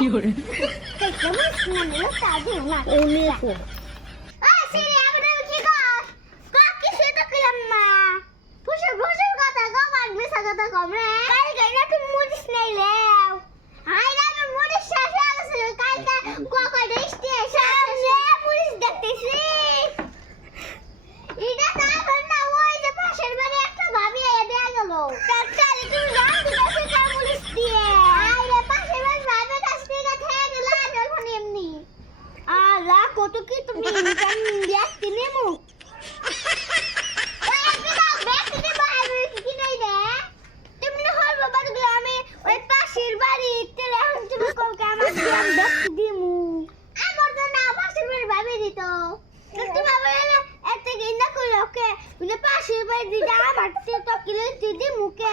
有人。 কেমন শুনে কাজে না 欧尼克， আই সিরি আমি কি কর কিছু তো কইলাম না ফুসুর ফুসুর কথা কম আর মিছা কথা কম রে কালকে না তুমি মুড়িস নাইলেও হাই না আমি মুড়িস শেষ হয়ে গেছে কালকে কয়টা স্টেশন মুড়িস দেখতেছি এটা না না ওই যে পাশের বাড়ি একটা ভাবি আইয়া দেয়া গেল তার চালি তুমি জান দিতেছে কার মুড়িস দিয়ে আই রে পাশের বাড়ি ভাবি কাছ থেকে খেয়ে গেল আর এখন এমনি আলা কত কি তুমি ইনকাম দেখতে নেমু ওই বিদাও দেখতে বাইরে কি নাই রে তুমি হল বাবা আমি ওই পাশের বাড়িতে এখন তুমি কলকে আমার দিলাম দেখতে দিমু আমার তো না পাশের বাড়ি ভাবি দিত তুমি আবার এত গিনা কইলো ওকে তুমি পাশের বাড়ি দিদা আমার তো কিলো দিদি মুকে